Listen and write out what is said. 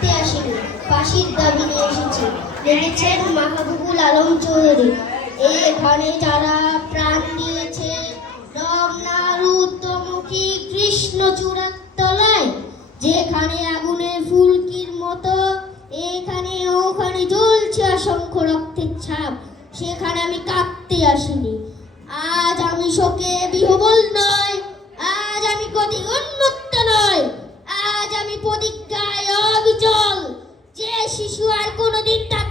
কাঁদতে আসিনি, ফাঁসির দাবি নিয়ে এসেছি। লিখেছেন মাহবুবুল আলম চৌধুরী। এখানে যারা প্রাণ দিয়েছে রমনার উত্তমুখী কৃষ্ণচূড়ার তলায়, যেখানে আগুনের ফুলকির মতো এখানে ওখানে জ্বলছে অসংখ্য রক্তের ছাপ, সেখানে আমি কাঁদতে আসিনি। আজ আমি শোকে বিহবল নয়, আজ আমি গতি উন্মত্ত নয়, আজ আমি প্রতিজ্ঞায় অবিচল। যে শিশু আর কোনোদিন তার